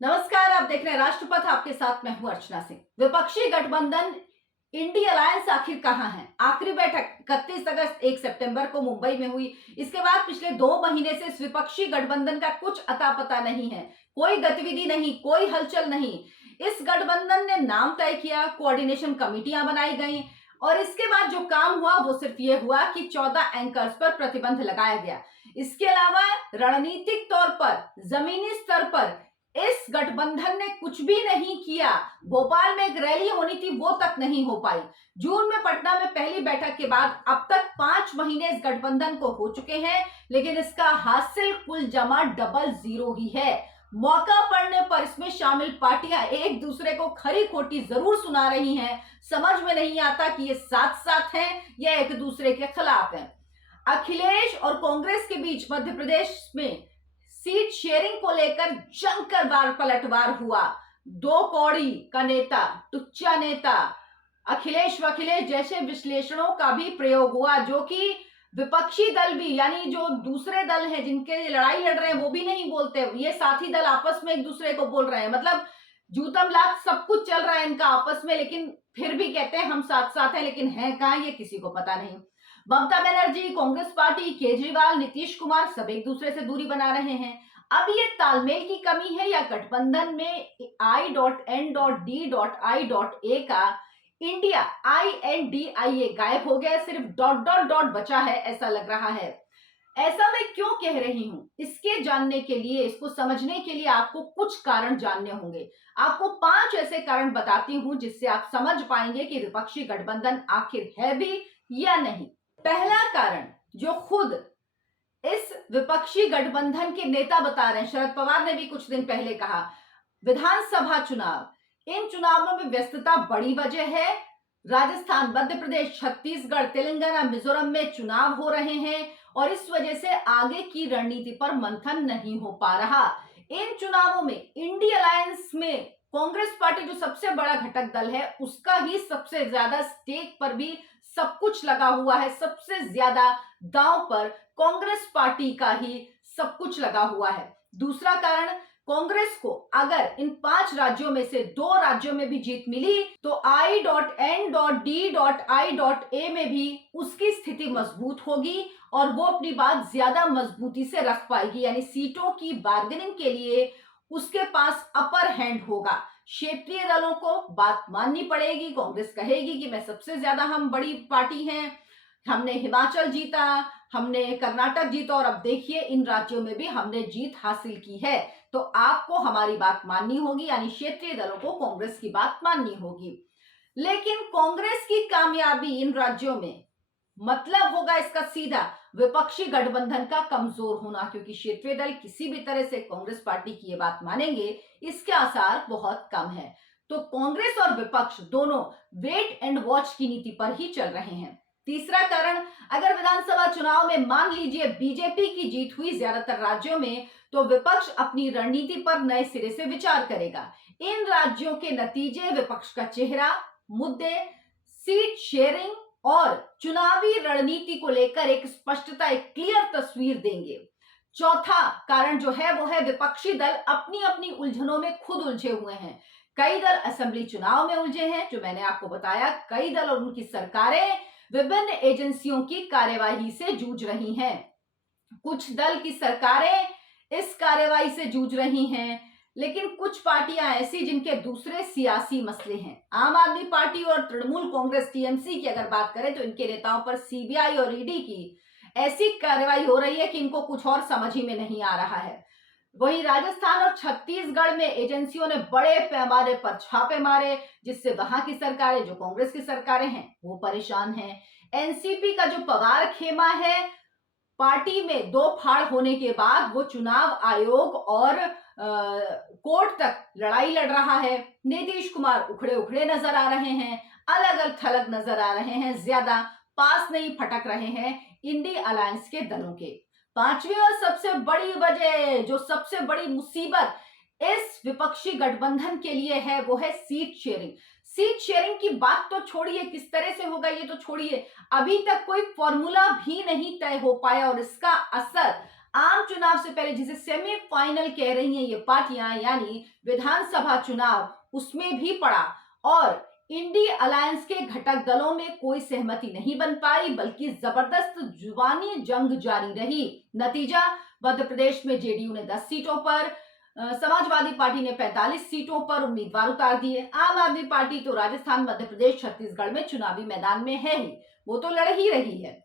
नमस्कार, आप देख रहे हैं राष्ट्रपथ। आपके साथ मैं हूं अर्चना सिंह। विपक्षी गठबंधन इंडी अलायंस आखिर कहां है? आखिरी बैठक 31 अगस्त 1 सितंबर को मुंबई में हुई। इसके बाद पिछले 2 महीने से इस विपक्षी गठबंधन का कुछ अता पता नहीं है। कोई गतिविधि नहीं, कोई हलचल नहीं। इस गठबंधन ने नाम तय किया, कोऑर्डिनेशन कमेटियां बनाई गई और इसके बाद जो काम हुआ वो सिर्फ ये हुआ कि 14 एंकर्स पर प्रतिबंध लगाया गया। इसके अलावा रणनीतिक तौर पर, जमीनी स्तर पर इस गठबंधन ने कुछ भी नहीं किया। भोपाल में एक रैली होनी थी, वो तक नहीं हो पाई। जून में पटना में पहली बैठक के बाद अब तक 5 महीने इस गठबंधन को हो चुके हैं, लेकिन इसका हासिल कुल जमा डबल जीरो ही है। मौका पड़ने पर इसमें शामिल पार्टियां एक दूसरे को खरी खोटी जरूर सुना रही हैं। समझ में नहीं आता कि ये साथ साथ हैं या एक दूसरे के खिलाफ हैं। अखिलेश और कांग्रेस के बीच मध्य प्रदेश में सीट शेयरिंग को लेकर जमकर बार पलटवार हुआ। दो कौड़ी का नेता, टुच्चा नेता अखिलेश वखिलेश जैसे विश्लेषणों का भी प्रयोग हुआ, जो कि विपक्षी दल भी, यानी जो दूसरे दल हैं जिनके लड़ाई लड़ रहे हैं, वो भी नहीं बोलते। ये साथी दल आपस में एक दूसरे को बोल रहे हैं। मतलब जूतम लात सब कुछ चल रहा है इनका आपस में, लेकिन फिर भी कहते हैं हम साथ साथ हैं, लेकिन है कहां ये किसी को पता नहीं। ममता बनर्जी, कांग्रेस पार्टी, केजरीवाल, नीतीश कुमार सब एक दूसरे से दूरी बना रहे हैं। अब ये तालमेल की कमी है या गठबंधन में I.N.D.I.A का इंडिया INDIA गायब हो गया, सिर्फ डॉट डॉट डॉट बचा है ऐसा लग रहा है। ऐसा मैं क्यों कह रही हूं? इसके जानने के लिए, इसको समझने के लिए आपको कुछ कारण जानने होंगे। आपको 5 ऐसे कारण बताती हूं जिससे आप समझ पाएंगे कि विपक्षी गठबंधन आखिर है भी या नहीं। पहला कारण जो खुद इस विपक्षी गठबंधन के नेता बता रहे हैं, शरद पवार ने भी कुछ दिन पहले कहा, विधानसभा चुनाव। इन चुनावों में व्यस्तता बड़ी वजह है। राजस्थान, मध्य प्रदेश, छत्तीसगढ़, तेलंगाना, मिजोरम में चुनाव हो रहे हैं और इस वजह से आगे की रणनीति पर मंथन नहीं हो पा रहा। इन चुनावों में इंडी अलायंस में कांग्रेस पार्टी जो सबसे बड़ा घटक दल है, उसका ही सबसे ज्यादा स्टेक पर भी सब कुछ लगा हुआ है। सबसे ज्यादा दांव पर कांग्रेस पार्टी का ही सब कुछ लगा हुआ है। दूसरा कारण, कांग्रेस को अगर इन 5 राज्यों में से 2 राज्यों में भी जीत मिली तो I.N.D.I.A में भी उसकी स्थिति मजबूत होगी और वो अपनी बात ज्यादा मजबूती से रख पाएगी, यानी सीटों की बार्गेनिंग के लिए उसके पास अपर हैंड होगा। क्षेत्रीय दलों को बात माननी पड़ेगी। कांग्रेस कहेगी कि मैं सबसे ज्यादा, हम बड़ी पार्टी हैं, हमने हिमाचल जीता, हमने कर्नाटक जीता और अब देखिए इन राज्यों में भी हमने जीत हासिल की है, तो आपको हमारी बात माननी होगी, यानी क्षेत्रीय दलों को कांग्रेस की बात माननी होगी। लेकिन कांग्रेस की कामयाबी इन राज्यों में मतलब होगा इसका सीधा विपक्षी गठबंधन का कमजोर होना, क्योंकि क्षेत्रीय दल किसी भी तरह से कांग्रेस पार्टी की ये बात मानेंगे, इसके आसार बहुत कम है। तो कांग्रेस और विपक्ष दोनों वेट एंड वॉच की नीति पर ही चल रहे हैं। तीसरा कारण, अगर विधानसभा चुनाव में मान लीजिए बीजेपी की जीत हुई ज्यादातर राज्यों में, तो विपक्ष अपनी रणनीति पर नए सिरे से विचार करेगा। इन राज्यों के नतीजे विपक्ष का चेहरा, मुद्दे, सीट शेयरिंग और चुनावी रणनीति को लेकर एक स्पष्टता, एक क्लियर तस्वीर देंगे। चौथा कारण जो है वो है विपक्षी दल अपनी अपनी उलझनों में खुद उलझे हुए हैं। कई दल असेंबली चुनाव में उलझे हैं, जो मैंने आपको बताया। कई दल और उनकी सरकारें विभिन्न एजेंसियों की कार्यवाही से जूझ रही हैं। कुछ दल की सरकारें इस कार्यवाही से जूझ रही हैं, लेकिन कुछ पार्टियां ऐसी जिनके दूसरे सियासी मसले हैं। आम आदमी पार्टी और तृणमूल कांग्रेस टीएमसी की अगर बात करें तो इनके नेताओं पर सीबीआई और ईडी की ऐसी कार्रवाई हो रही है कि इनको कुछ और समझ ही में नहीं आ रहा है। वहीं राजस्थान और छत्तीसगढ़ में एजेंसियों ने बड़े पैमाने पर छापे मारे, जिससे वहां की सरकारें, जो कांग्रेस की सरकारें हैं, वो परेशान हैं। एनसीपी का जो पवार खेमा है, पार्टी में 2 फाड़ होने के बाद वो चुनाव आयोग और कोर्ट तक लड़ाई लड़ रहा है। नीतीश कुमार उखड़े उखड़े नजर आ रहे हैं, अलग अलग थलग नजर आ रहे हैं, ज्यादा पास नहीं फटक रहे हैं इंडी अलायंस के दलों के। पांचवी और सबसे बड़ी वजह, जो सबसे बड़ी मुसीबत इस विपक्षी गठबंधन के लिए है, वो है सीट शेयरिंग। सीट शेयरिंग की बात तो छोड़िए, किस तरह से होगा ये तो छोड़िए, अभी तक कोई फॉर्मूला भी नहीं तय हो पाया और इसका असर आम चुनाव से पहले जिसे सेमीफाइनल कह रही हैं ये पार्टियां, यानी विधानसभा चुनाव, उसमें भी पड़ा और इंडी अलायंस के घटक दलों में कोई सहमति नहीं बन पाई, बल्कि जबरदस्त जुबानी जंग जारी रही। नतीजा, मध्य प्रदेश में जेडीयू ने 10 सीटों पर, समाजवादी पार्टी ने 45 सीटों पर उम्मीदवार उतार दिए। आम आदमी पार्टी तो राजस्थान, मध्य प्रदेश, छत्तीसगढ़ में चुनावी मैदान में है ही, वो तो लड़ ही रही है।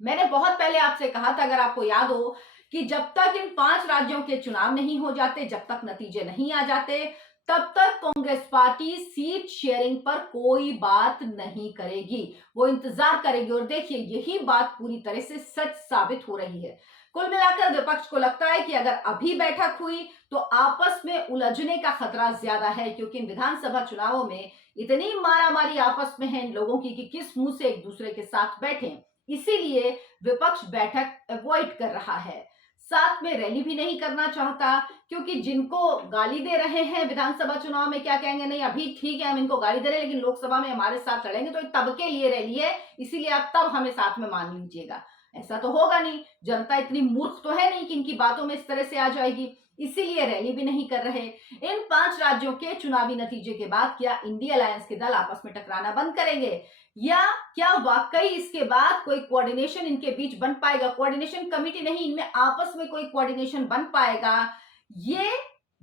मैंने बहुत पहले आपसे कहा था, अगर आपको याद हो, कि जब तक इन 5 राज्यों के चुनाव नहीं हो जाते, जब तक नतीजे नहीं आ जाते, तब तक कांग्रेस पार्टी सीट शेयरिंग पर कोई बात नहीं करेगी, वो इंतजार करेगी। और देखिए, यही बात पूरी तरह से सच साबित हो रही है। कुल मिलाकर विपक्ष को लगता है कि अगर अभी बैठक हुई तो आपस में उलझने का खतरा ज्यादा है, क्योंकि इन विधानसभा चुनावों में इतनी मारामारी आपस में है इन लोगों की कि किस मुंह से एक दूसरे के साथ बैठे। इसीलिए विपक्ष बैठक अवॉइड कर रहा है, साथ में रैली भी नहीं करना चाहता, क्योंकि जिनको गाली दे रहे हैं विधानसभा चुनाव में, क्या कहेंगे, नहीं अभी ठीक है हम इनको गाली दे रहे हैं, लेकिन लोकसभा में हमारे साथ लड़ेंगे तो तब के लिए रैली है, इसीलिए आप तब हमें साथ में मान लीजिएगा। ऐसा तो होगा नहीं, जनता इतनी मूर्ख तो है नहीं कि इनकी बातों में इस तरह से आ जाएगी, इसीलिए रैली भी नहीं कर रहे। इन 5 राज्यों के चुनावी नतीजे के बाद क्या इंडी अलायंस के दल आपस में टकराना बंद करेंगे, या क्या वाकई इसके बाद कोई कोऑर्डिनेशन इनके बीच बन पाएगा? कोऑर्डिनेशन कमेटी नहीं, इनमें आपस में कोई कोऑर्डिनेशन बन पाएगा, ये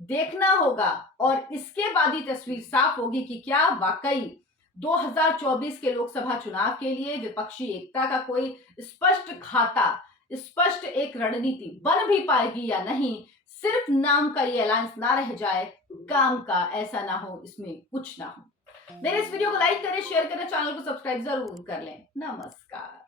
देखना होगा। और इसके बाद ही तस्वीर साफ होगी कि क्या वाकई 2024 के लोकसभा चुनाव के लिए विपक्षी एकता का कोई स्पष्ट खाता, स्पष्ट एक रणनीति बन भी पाएगी या नहीं। सिर्फ नाम का ये अलायंस ना रह जाए, काम का ऐसा ना हो, इसमें कुछ ना हो। मेरे इस वीडियो को लाइक करें, शेयर करें, चैनल को सब्सक्राइब जरूर कर लें। नमस्कार।